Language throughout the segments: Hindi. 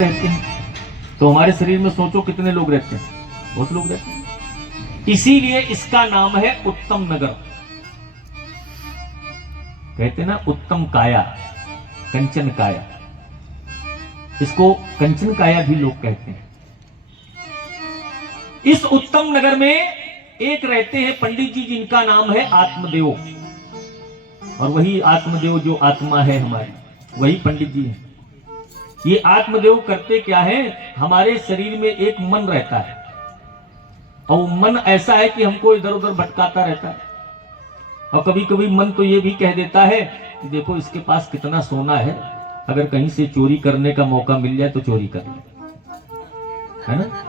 रहते हैं। तो हमारे शरीर में सोचो कितने लोग रहते हैं, बहुत लोग रहते हैं। इसीलिए इसका नाम है उत्तम नगर। कहते हैं ना उत्तम काया, कंचन काया, इसको कंचन काया भी लोग कहते हैं। इस उत्तम नगर में एक रहते हैं पंडित जी जिनका नाम है आत्मदेव, और वही आत्मदेव जो आत्मा है हमारी, वही पंडित जी है। ये आत्मदेव करते क्या है, हमारे शरीर में एक मन रहता है, और मन ऐसा है कि हमको इधर उधर भटकाता रहता है। और कभी कभी मन तो ये भी कह देता है कि देखो इसके पास कितना सोना है, अगर कहीं से चोरी करने का मौका मिल जाए तो चोरी कर ले, है ना।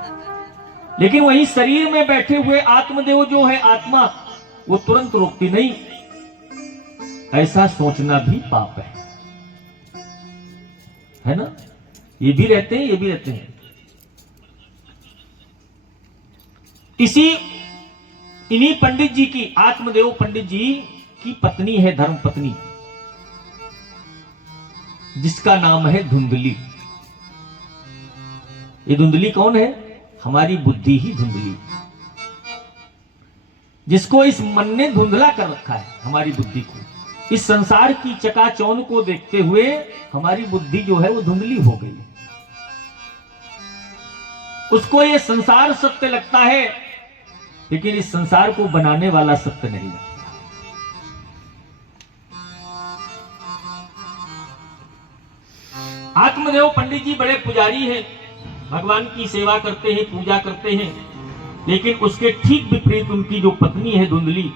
लेकिन वही शरीर में बैठे हुए आत्मदेव जो है आत्मा, वो तुरंत रोकती नहीं। ऐसा सोचना भी पाप है ना। ये भी रहते हैं, ये भी रहते हैं। इन्हीं पंडित जी की, आत्मदेव पंडित जी की पत्नी है धर्म पत्नी, जिसका नाम है धुंधली। ये धुंधली कौन है? हमारी बुद्धि ही धुंधली, जिसको इस मन ने धुंधला कर रखा है, हमारी बुद्धि को। इस संसार की चकाचौंध को देखते हुए हमारी बुद्धि जो है वो धुंधली हो गई। उसको ये संसार सत्य लगता है, लेकिन इस संसार को बनाने वाला सत्य नहीं लगता। आत्मदेव पंडित जी बड़े पुजारी हैं, भगवान की सेवा करते हैं, पूजा करते हैं, लेकिन उसके ठीक विपरीत उनकी जो पत्नी है धुंधली,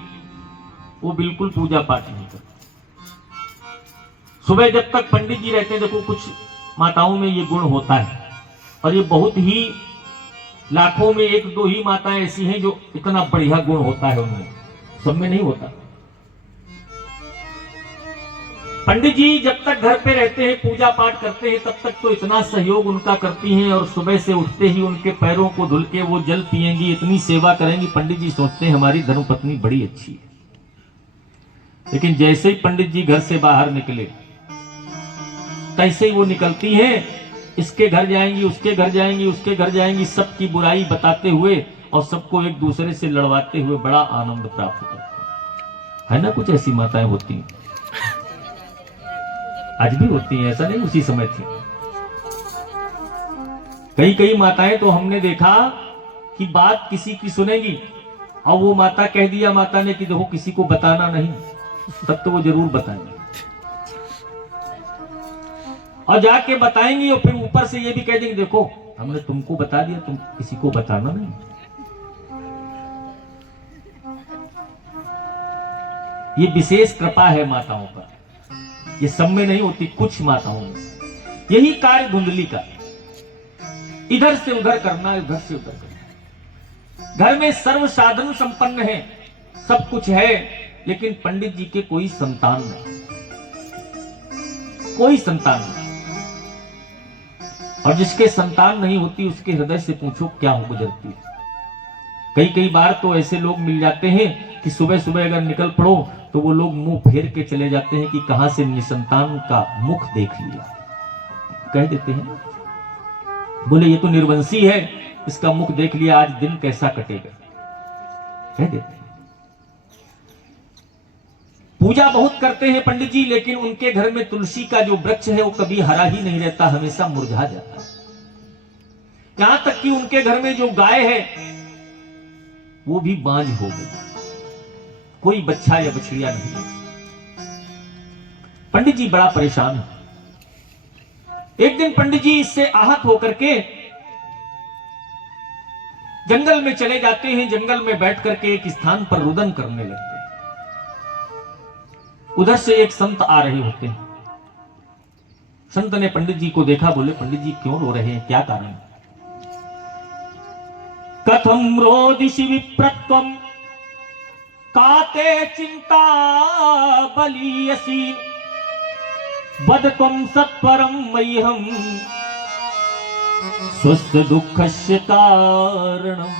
वो बिल्कुल पूजा पाठ नहीं करती। सुबह जब तक पंडित जी रहते हैं, देखो कुछ माताओं में ये गुण होता है, और ये बहुत ही लाखों में एक दो ही माताएं ऐसी हैं जो इतना बढ़िया गुण होता है उनमें, सब में नहीं होता। पंडित जी जब तक घर पे रहते हैं, पूजा पाठ करते हैं, तब तक तो इतना सहयोग उनका करती हैं, और सुबह से उठते ही उनके पैरों को धुल के वो जल पिएंगी, इतनी सेवा करेंगी। पंडित जी सोचते हैं हमारी धर्मपत्नी बड़ी अच्छी है। लेकिन जैसे ही पंडित जी घर से बाहर निकले, तैसे ही वो निकलती हैं, इसके घर जाएंगी, उसके घर जाएंगी, उसके घर जाएंगी, सबकी बुराई बताते हुए और सबको एक दूसरे से लड़वाते हुए बड़ा आनंद प्राप्त करते हैं। है ना, कुछ ऐसी माताएं होती हैं, आज भी होती हैं, ऐसा नहीं उसी समय थी। कई कई माताएं तो हमने देखा कि बात किसी की सुनेगी, और वो माता कह दिया माता ने कि देखो किसी को बताना नहीं, तब तो वो जरूर बताएंगे, और जाके बताएंगी, और फिर ऊपर से ये भी कह देंगे देखो हमने तुमको बता दिया, तुम किसी को बताना नहीं। ये विशेष कृपा है माताओं पर, ये सब में नहीं होती, कुछ माताओं में। यही कार्य धुंधली का, इधर से उधर करना, उधर से उधर करना। घर में सर्व साधन संपन्न है, सब कुछ है, लेकिन पंडित जी के कोई संतान नहीं, कोई संतान नहीं। और जिसके संतान नहीं होती उसके हृदय से पूछो क्या हो गुजरती है। कई कई बार तो ऐसे लोग मिल जाते हैं कि सुबह सुबह अगर निकल पड़ो तो वो लोग मुंह फेर के चले जाते हैं कि कहां से निसंतान का मुख देख लिया, कह देते हैं। बोले ये तो निर्वंशी है, इसका मुख देख लिया, आज दिन कैसा कटेगा, कह देते हैं। पूजा बहुत करते हैं पंडित जी, लेकिन उनके घर में तुलसी का जो वृक्ष है वो कभी हरा ही नहीं रहता, हमेशा मुरझा जाता है। यहां तक कि उनके घर में जो गाय है वो भी बांझ हो गई, कोई बच्चा या बछड़िया नहीं। पंडित जी बड़ा परेशान है। एक दिन पंडित जी इससे आहत होकर के जंगल में चले जाते हैं। जंगल में बैठ करके एक स्थान पर रुदन करने लगते हैं। उधर से एक संत आ रहे होते हैं। संत ने पंडित जी को देखा, बोले पंडित जी क्यों रो रहे हैं, क्या कारण? कथम रोदिषि विप्रत्वम काते चिंता बलीयसी वदत्वं सत्वरं मह्यं स्वस्य दुःखस्य कारणम।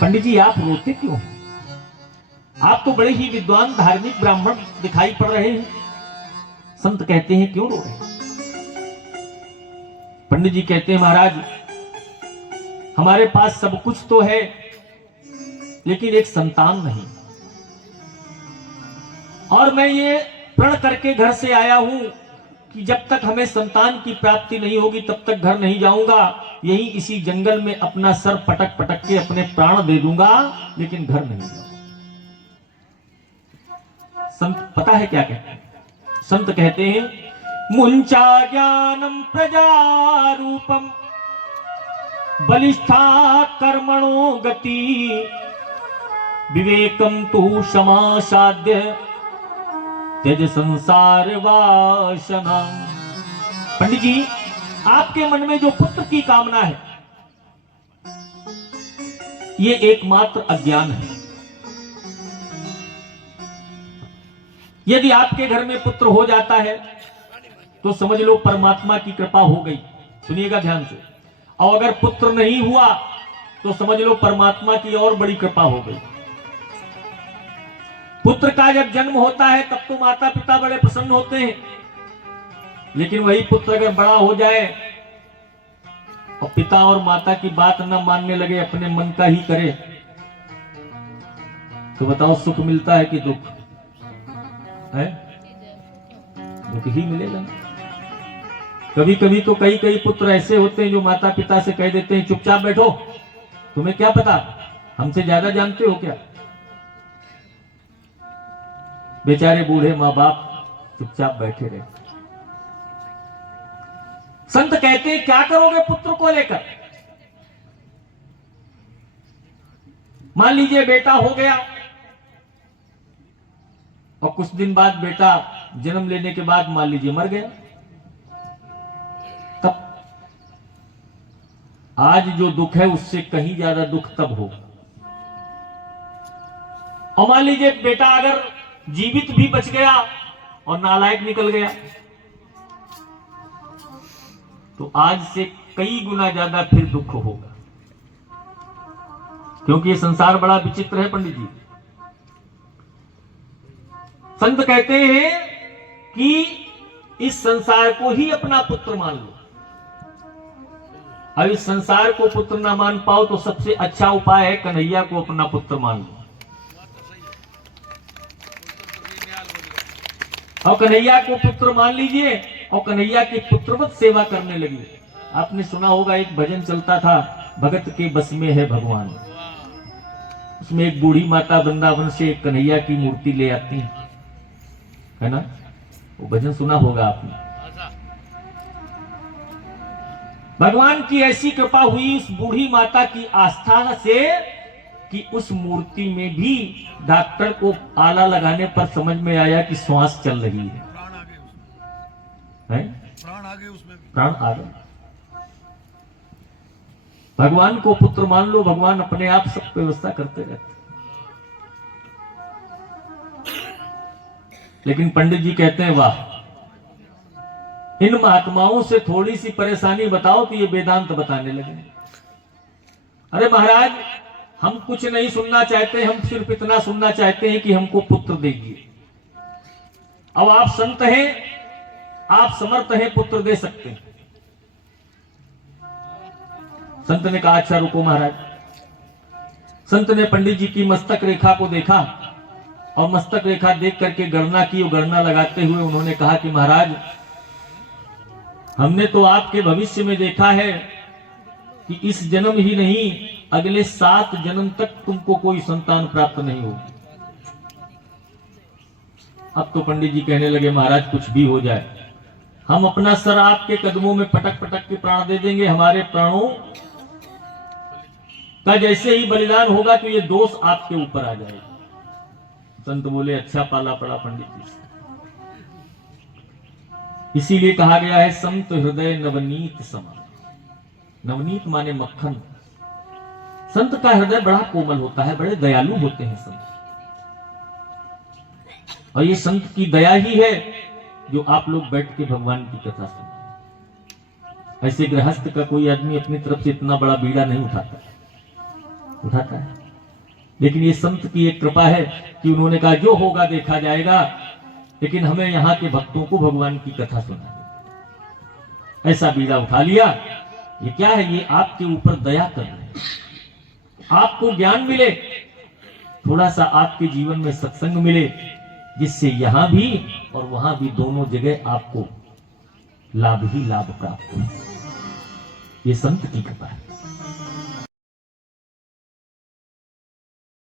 पंडित जी आप रोते क्यों? आप तो बड़े ही विद्वान धार्मिक ब्राह्मण दिखाई पड़ रहे हैं। संत कहते हैं क्यों रो रहे हैं? पंडित जी कहते हैं महाराज हमारे पास सब कुछ तो है लेकिन एक संतान नहीं, और मैं ये प्रण करके घर से आया हूं कि जब तक हमें संतान की प्राप्ति नहीं होगी तब तक घर नहीं जाऊंगा, यही इसी जंगल में अपना सर पटक पटक के अपने प्राण दे दूंगा लेकिन घर नहीं जाऊंगा। संत पता है क्या कहते हैं? संत कहते हैं मुंचा ज्ञानम प्रजा रूपम बलिष्ठा कर्मणो गति विवेकम तु क्षमासाध्य त्यज संसार वासना। पंडित जी आपके मन में जो पुत्र की कामना है ये एकमात्र अज्ञान है। यदि आपके घर में पुत्र हो जाता है तो समझ लो परमात्मा की कृपा हो गई। सुनिएगा ध्यान से। और अगर पुत्र नहीं हुआ तो समझ लो परमात्मा की और बड़ी कृपा हो गई। पुत्र का जब जन्म होता है तब तो माता पिता बड़े प्रसन्न होते हैं, लेकिन वही पुत्र अगर बड़ा हो जाए और पिता और माता की बात न मानने लगे, अपने मन का ही करे, तो बताओ सुख मिलता है कि दुख है? दुख ही मिलेगा। कभी कभी तो कई पुत्र ऐसे होते हैं जो माता पिता से कह देते हैं चुपचाप बैठो, तुम्हें क्या पता, हमसे ज्यादा जानते हो क्या। बेचारे बूढ़े माँ बाप चुपचाप बैठे रहे। संत कहते हैं क्या करोगे पुत्र को लेकर? मान लीजिए बेटा हो गया और कुछ दिन बाद बेटा जन्म लेने के बाद मान लीजिए मर गया, तब आज जो दुख है उससे कहीं ज्यादा दुख तब होगा। और मान लीजिए बेटा अगर जीवित भी बच गया और नालायक निकल गया तो आज से कई गुना ज्यादा फिर दुख होगा, क्योंकि ये संसार बड़ा विचित्र है पंडित जी। संत कहते हैं कि इस संसार को ही अपना पुत्र मान लो। अब इस संसार को पुत्र ना मान पाओ तो सबसे अच्छा उपाय है कन्हैया को अपना पुत्र मान लो। और कन्हैया को पुत्र मान लीजिए और कन्हैया की पुत्रवत सेवा करने लगी। आपने सुना होगा एक भजन चलता था, भगत के बस में है भगवान। उसमें एक बूढ़ी माता वृंदावन से एक कन्हैया की मूर्ति ले आती है ना, वो भजन सुना होगा आपने। भगवान की ऐसी कृपा हुई उस बूढ़ी माता की आस्था से कि उस मूर्ति में भी डॉक्टर को आला लगाने पर समझ में आया कि श्वास चल रही है। प्राण आ गए उसमें, प्राण आ गए। भगवान को पुत्र मान लो, भगवान अपने आप सब व्यवस्था करते रहते। लेकिन पंडित जी कहते हैं वाह, इन महात्माओं से थोड़ी सी परेशानी बताओ तो ये वेदांत बताने लगे। अरे महाराज हम कुछ नहीं सुनना चाहते, हम सिर्फ इतना सुनना चाहते हैं कि हमको पुत्र दीजिए। अब आप संत हैं, आप समर्थ हैं, पुत्र दे सकते हैं। संत ने कहा अच्छा रुको महाराज। संत ने पंडित जी की मस्तक रेखा को देखा और मस्तक रेखा देख करके गणना की और गणना लगाते हुए उन्होंने कहा कि महाराज हमने तो आपके भविष्य में देखा है कि इस जन्म ही नहीं अगले 7 जन्म तक तुमको कोई संतान प्राप्त नहीं होगी। अब तो पंडित जी कहने लगे महाराज कुछ भी हो जाए, हम अपना सर आपके कदमों में पटक पटक के प्राण दे देंगे। हमारे प्राणों का जैसे ही बलिदान होगा तो ये दोष आपके ऊपर आ जाएगा। संत बोले अच्छा पाला पड़ा पंडित जी। इसीलिए कहा गया है संत हृदय नवनीत समान। नवनीत माने मक्खन। संत का हृदय बड़ा कोमल होता है, बड़े दयालु होते हैं संत। और ये संत की दया ही है जो आप लोग बैठ के भगवान की कथा सुनते। ऐसे गृहस्थ का कोई आदमी अपनी तरफ से इतना बड़ा बीड़ा नहीं उठाता है। लेकिन ये संत की एक कृपा है कि उन्होंने कहा जो होगा देखा जाएगा, लेकिन हमें यहाँ के भक्तों को भगवान की कथा सुना। ऐसा बीड़ा उठा लिया। ये क्या है? ये आपके ऊपर दया कर रहे हैं, आपको ज्ञान मिले, थोड़ा सा आपके जीवन में सत्संग मिले, जिससे यहां भी और वहां भी दोनों जगह आपको लाभ ही लाभ प्राप्त हो। ये संत की कृपा है।